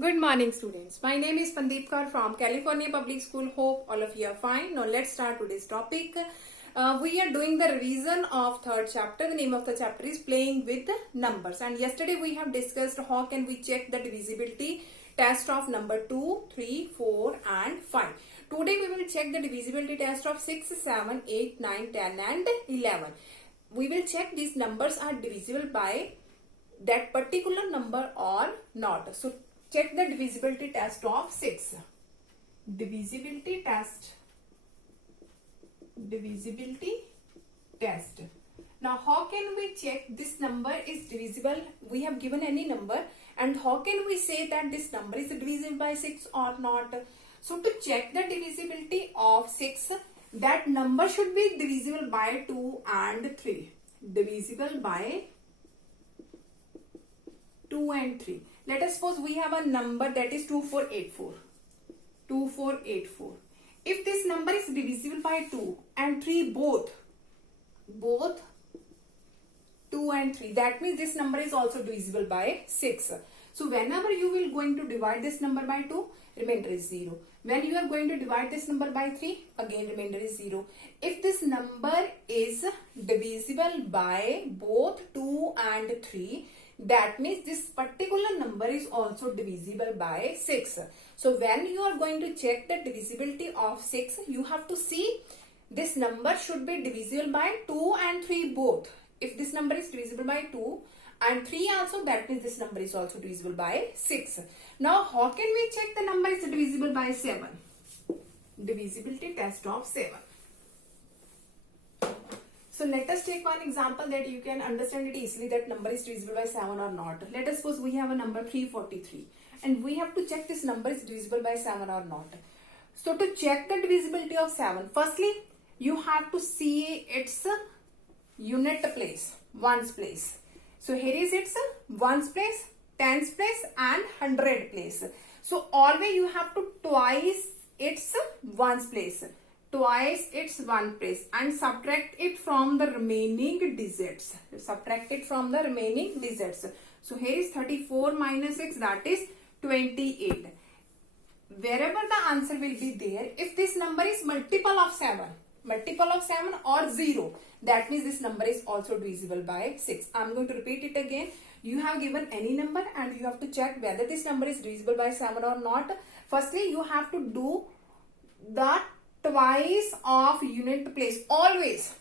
Good morning, students. My name is Pandeep Kaur from California Public School. Hope all of you are fine. Now let's start today's topic. We are doing the revision of third chapter. The name of the chapter is Playing with Numbers. And yesterday we have discussed how can we check the divisibility test of number 2, 3, 4 and 5. Today we will check the divisibility test of 6, 7, 8, 9, 10 and 11. We will check these numbers are divisible by that particular number or not. So check the divisibility test of 6. Divisibility test. Now how can we check this number is divisible? We have given any number, and how can we say that this number is divisible by 6 or not? So to check the divisibility of 6, that number should be divisible by 2 and 3. Divisible by 2 and 3. Let us suppose we have a number that is 2484. 2484. If this number is divisible by 2 and 3 both 2 and 3, that means this number is also divisible by 6. So whenever you will going to divide this number by 2, remainder is 0. When you are going to divide this number by 3, again remainder is 0. If this number is divisible by both 2 and 3, that means this particular number is also divisible by 6. So when you are going to check the divisibility of 6, you have to see this number should be divisible by 2 and 3 both. If this number is divisible by 2 and 3 also, that means this number is also divisible by 6. Now how can we check the number is divisible by 7? Divisibility test of 7. So let us take one example that you can understand it easily, that number is divisible by 7 or not. Let us suppose we have a number 343 and we have to check this number is divisible by 7 or not. So to check the divisibility of 7, firstly you have to see its unit place, ones place. So here is its ones place, tens place and hundred place. So always you have to twice its ones place, twice its one place, and subtract it from the remaining digits. Subtract it from the remaining digits. So here is 34 minus 6, that is 28. Wherever the answer will be there, if this number is multiple of 7 or 0, that means this number is also divisible by 6. I am going to repeat it again. You have given any number and you have to check whether this number is divisible by 7 or not. Firstly, you have to do the twice of unit place. Always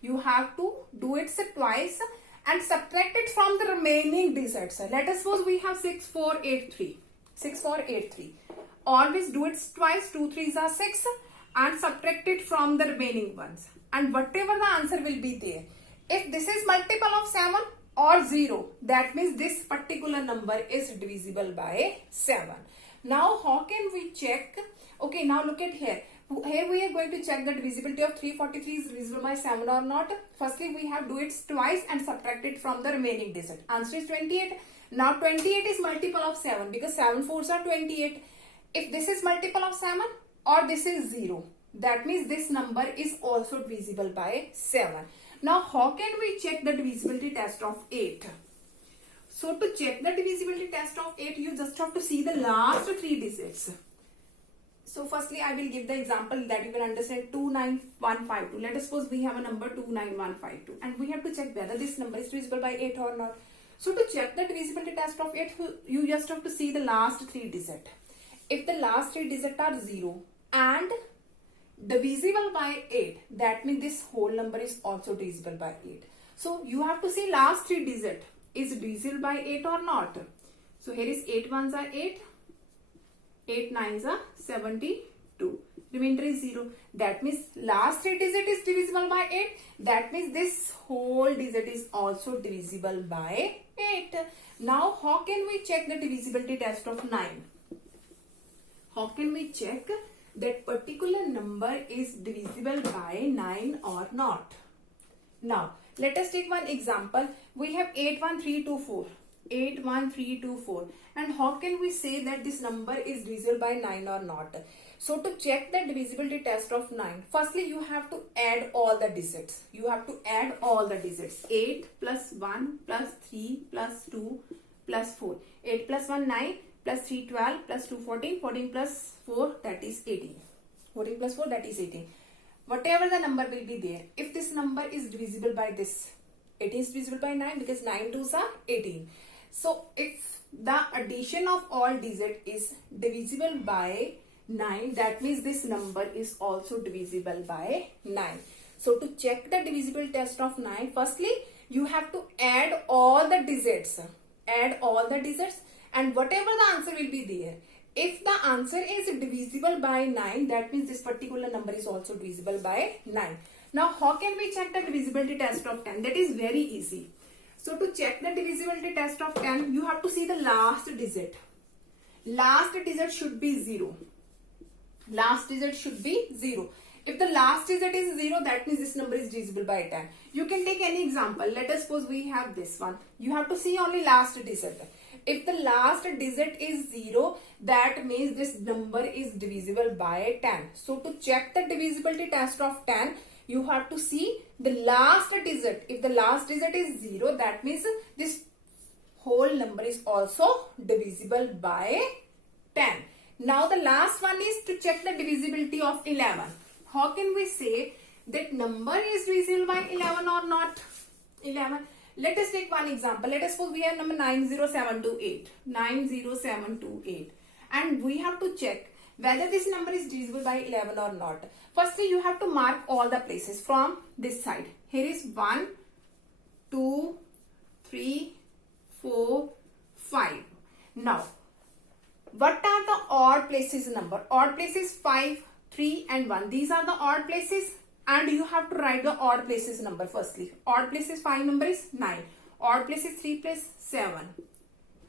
you have to do it twice and subtract it from the remaining digits. Let us suppose we have 6483. Always do it twice. 2 3s are 6 and subtract it from the remaining ones, and whatever the answer will be there, if this is multiple of 7 or 0, that means this particular number is divisible by 7. Now how can we check? Okay, now look at here. Here we are going to check the divisibility of 343 is divisible by 7 or not. Firstly, we have do it twice and subtract it from the remaining digit. Answer is 28. Now 28 is multiple of 7 because 7 fours are 28. If this is multiple of 7 or this is 0, that means this number is also divisible by 7. Now how can we check the divisibility test of 8? So to check the divisibility test of 8, you just have to see the last 3 digits. So firstly, I will give the example that you will understand. 29152. Let us suppose we have a number 29152 and we have to check whether this number is divisible by 8 or not. So to check the divisibility test of 8, you just have to see the last 3 digits. If the last 3 digits are 0 and divisible by 8, that means this whole number is also divisible by 8. So you have to see last 3 digits is divisible by 8 or not. So here is 8 ones are 8, 8 nines are 72, remainder is 0. That means last 3 digit is divisible by 8. That means this whole digit is also divisible by 8. Now how can we check the divisibility test of 9? How can we check that particular number is divisible by 9 or not? Now let us take one example. We have 81324. 81324, and how can we say that this number is divisible by 9 or not? So to check the divisibility test of 9, firstly you have to add all the digits. 8 plus 1 plus 3 plus 2 plus 4. 8 plus 1 9 plus 3 12 plus 2 14, 14 plus 4 that is 18. 14 plus 4 that is 18. Whatever the number will be there, if this number is divisible by this, 18 is divisible by 9 because 9 2s are 18. So if the addition of all digits is divisible by 9, that means this number is also divisible by 9. So to check the divisible test of 9, firstly you have to add all the digits. Add all the digits and whatever the answer will be there. If the answer is divisible by 9, that means this particular number is also divisible by 9. Now how can we check the divisibility test of 10? That is very easy. So to check the divisibility test of 10, you have to see the last digit. Last digit should be 0. Last digit should be 0. If the last digit is 0, that means this number is divisible by 10. You can take any example. Let us suppose we have this one. You have to see only last digit. If the last digit is 0, that means this number is divisible by 10. So to check the divisibility test of 10, you have to see the last digit. If the last digit is 0, that means this whole number is also divisible by 10. Now the last one is to check the divisibility of 11. How can we say that number is divisible by 11 or not? 11. Let us take one example. Let us suppose we have number 90728. 90728. And we have to check whether this number is divisible by 11 or not. Firstly, you have to mark all the places from this side. Here is 1, 2, 3, 4, 5. Now, what are the odd places number? Odd places 5, 3 and 1. These are the odd places. And you have to write the odd places number firstly. Odd places 5 number is 9. Odd places 3 plus 7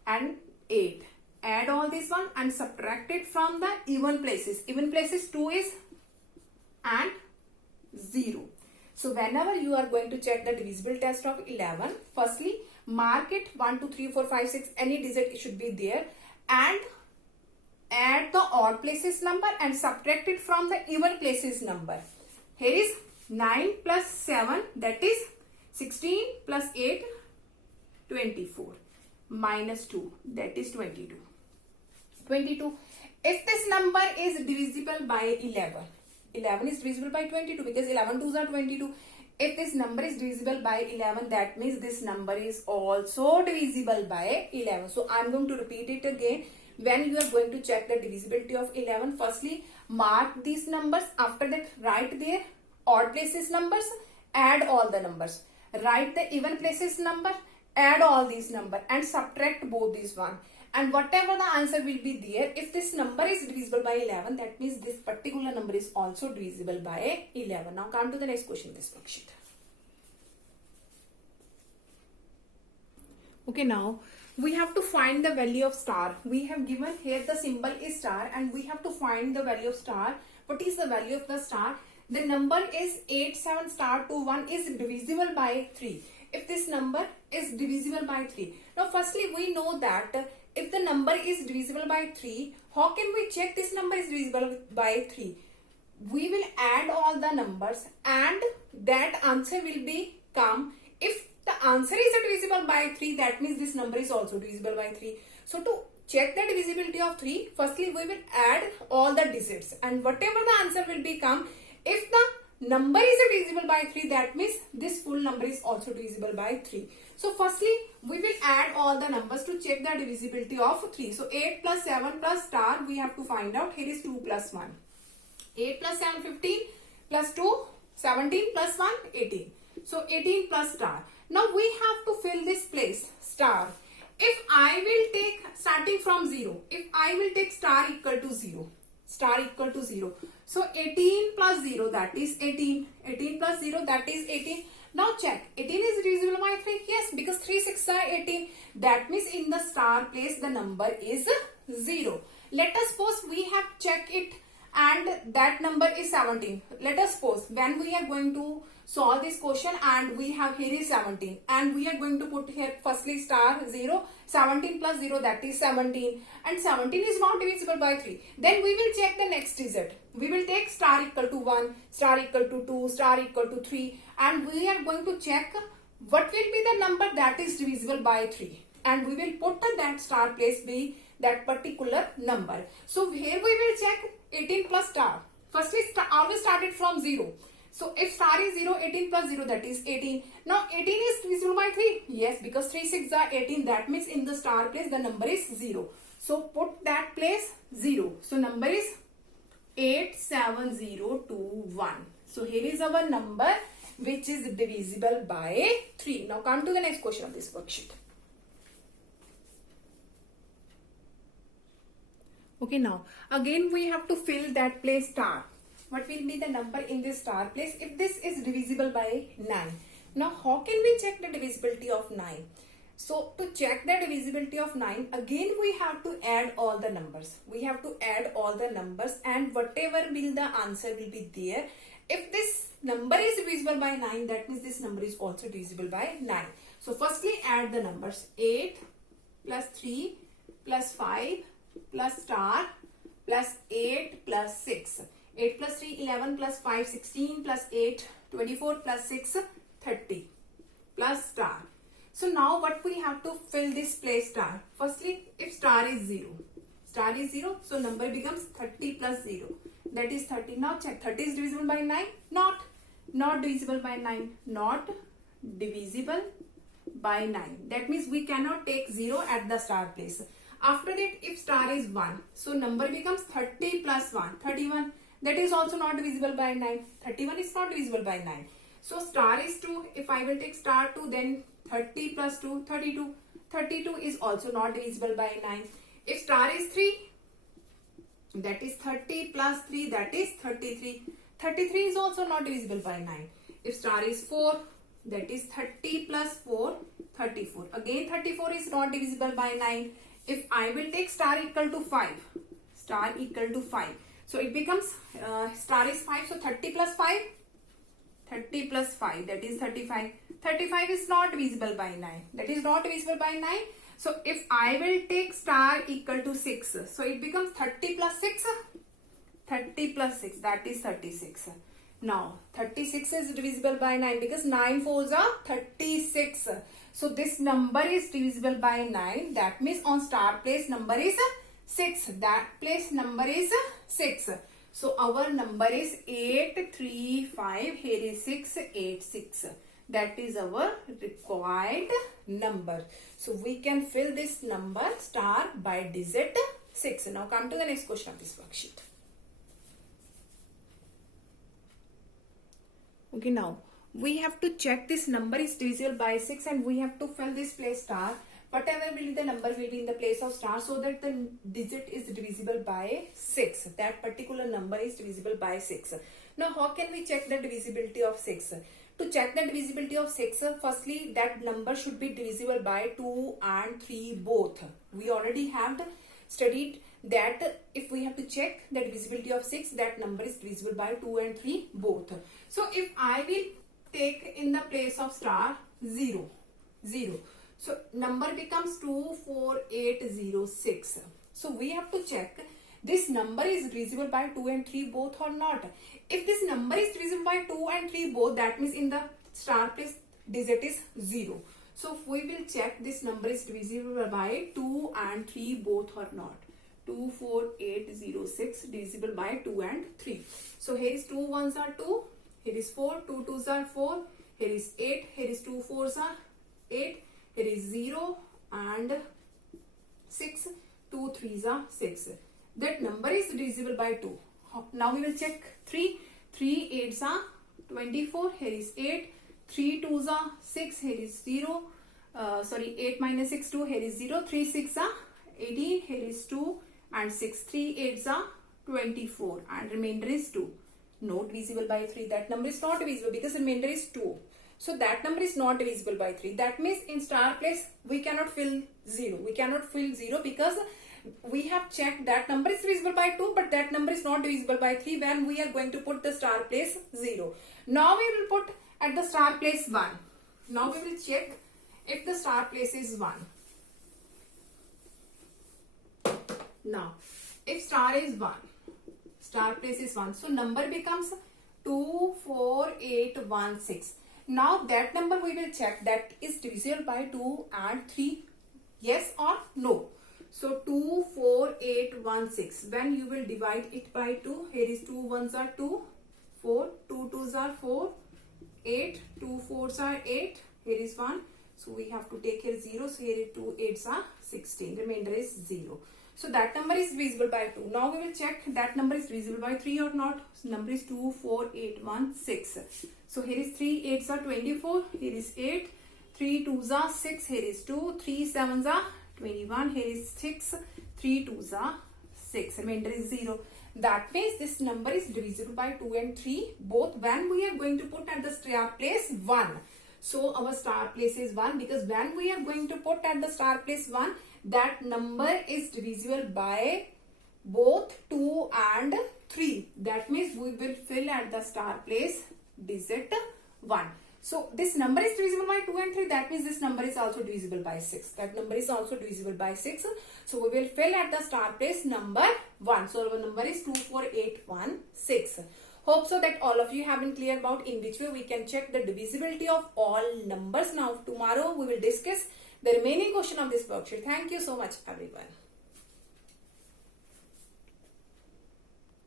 and 8. Add all this one and subtract it from the even places. Even places 2 is and 0. So whenever you are going to check the divisible test of 11, firstly mark it 1, 2, 3, 4, 5, 6. Any digit should be there. And add the odd places number and subtract it from the even places number. Here is 9 plus 7, that is 16 plus 8, 24 minus 2, that is 22. 22. If this number is divisible by 11, 11 is divisible by 22 because 11 2s are 22. If this number is divisible by 11, that means this number is also divisible by 11. So I am going to repeat it again. When you are going to check the divisibility of 11, firstly mark these numbers. After that write their odd places numbers, add all the numbers. Write the even places number, add all these numbers and subtract both these one. And whatever the answer will be there, if this number is divisible by 11, that means this particular number is also divisible by 11. Now come to the next question in this worksheet. Okay, now we have to find the value of star. We have given here the symbol is star and we have to find the value of star. What is the value of the star? The number is 8 7 star 2 1 is divisible by 3. If this number is divisible by 3. Now firstly we know that if the number is divisible by 3, how can we check this number is divisible by 3? We will add all the numbers and that answer will be come. If the answer is divisible by 3, that means this number is also divisible by 3. So to check the divisibility of 3, firstly we will add all the digits and whatever the answer will become, if the number is divisible by 3, that means this full number is also divisible by 3. So firstly we will add all the numbers to check the divisibility of 3. So 8 plus 7 plus star we have to find out. Here is 2 plus 1. 8 plus 7 15 plus 2 17 plus 1 18. So 18 plus star. Now we have to fill this place star. If I will take starting from 0, if I will take star equal to 0, star equal to 0. So 18 plus 0 that is 18. 18 plus 0 that is 18. Now check. 18 is divisible by 3. Yes, because 3 6 are 18. That means in the star place the number is 0. Let us suppose we have checked it and that number is 17. Let us suppose when we are going to solve this question and we have here is 17 and we are going to put here firstly star 0, 17 plus 0 that is 17 and 17 is not divisible by 3. Then we will check the next digit. We will take star equal to 1, star equal to 2, star equal to 3 and we are going to check what will be the number that is divisible by 3. and we will put that star place be that particular number. So here we will check 18 plus star. Firstly, always started from 0. So if star is 0, 18 plus 0, that is 18. Now 18 is divisible by 3. Yes, because 3 6 are 18. That means in the star place the number is 0. So put that place 0. So number is 87021. So here is our number which is divisible by 3. Now come to the next question of this worksheet. Okay, now again we have to fill that place star. What will be the number in this star place if this is divisible by 9? Now how can we check the divisibility of 9? So to check the divisibility of 9, again we have to add all the numbers. We have to add all the numbers, and whatever will the answer will be there. If this number is divisible by 9, that means this number is also divisible by 9. So firstly add the numbers. 8 plus 3 plus 5 plus star plus 8 plus 6. 8 plus 3 11 plus 5 16 plus 8 24 plus 6 30 plus star. So now what we have to fill this place star. Firstly, if star is 0, so number becomes 30 plus 0, that is 30. Now check, 30 is divisible by 9? Not divisible by 9, not divisible by 9. That means we cannot take 0 at the star place. After that, if star is 1, so number becomes 30 plus 1, 31. That is also not divisible by 9. 31 is not divisible by 9. So star is 2. If I will take star 2, then 30 plus 2, 32. 32 is also not divisible by 9. If star is 3, that is 30 plus 3, that is 33. 33 is also not divisible by 9. If star is 4, that is 30 plus 4, 34. Again 34 is not divisible by 9. If I will take star equal to 5, so it becomes star is 5, so 30 plus 5, 30 plus 5, that is 35. 35 is not divisible by 9. That is not divisible by 9. So if I will take star equal to 6, so it becomes 30 plus 6, 30 plus 6, that is 36. Now 36 is divisible by 9 because 9 fours are 36. So this number is divisible by 9. That means on star place number is 6. That place number is 6. So our number is 835. Here is 686. That is our required number. So we can fill this number star by digit 6. Now come to the next question of this worksheet. Okay, now we have to check this number is divisible by 6 and we have to fill this place star. Whatever will be the number will be in the place of star so that the digit is divisible by 6. That particular number is divisible by 6. Now how can we check the divisibility of 6? To check the divisibility of 6, firstly that number should be divisible by 2 and 3 both. We already have studied that if we have to check the divisibility of 6, that number is divisible by 2 and 3 both. So if I will take in the place of star 0, so number becomes 24806. So we have to check this number is divisible by 2 and 3 both or not. If this number is divisible by 2 and 3 both, that means in the star place digit is 0. So we will check this number is divisible by 2 and 3 both or not. 24806 divisible by 2 and 3. So here is 2 ones are 2, here is 4, 2 twos are 4, here is 8, here is 2 fours are 8, here is 0 and 6, 2 threes are 6. That number is divisible by 2. Now we will check 3. 3 8s are 24. Here is 8. 3 2s are 6. Here is 0. 8 minus 6 2. Here is 0. 3 6 are 18. Here is 2 and 6. 3 8s are 24 and remainder is 2. Not divisible by 3. That number is not divisible because remainder is 2. So that number is not divisible by 3. That means in star place we cannot fill 0. We cannot fill 0 because we have checked that number is divisible by 2 but that number is not divisible by 3 when we are going to put the star place 0. Now we will put at the star place 1. Now we will check if the star place is 1. Now if star is 1, star place is 1, so number becomes 24816. Now that number we will check that is divisible by 2 and 3 Yes or no? So 2, 4, 8, 1, 6. When you will divide it by 2, here is 2 ones are 2, 4, 2 twos are 4, 8, 2 fours are 8, here is 1. So we have to take here 0. So here 2 8s are 16. Remainder is 0. So that number is divisible by 2. Now we will check that number is divisible by 3 or not. So number is 2, 4, 8, 1, 6. So here is 3 8s are 24. Here is 8. 3 2s are 6. Here is 2. 3 7s are 21. Here is 6. 3 2s are 6. Remainder is 0. That means this number is divisible by 2 and 3 both when we are going to put at the star place 1. So our star place is 1 because when we are going to put at the star place 1, that number is divisible by both 2 and 3. That means we will fill at the star place digit 1. So this number is divisible by 2 and 3. That means this number is also divisible by 6. That number is also divisible by 6. So we will fill at the star place number 1. So our number is 2, 4, 8, 1, 6. Hope so that all of you have been clear about in which way we can check the divisibility of all numbers. Now tomorrow we will discuss the remaining question of this worksheet. Thank you so much everyone.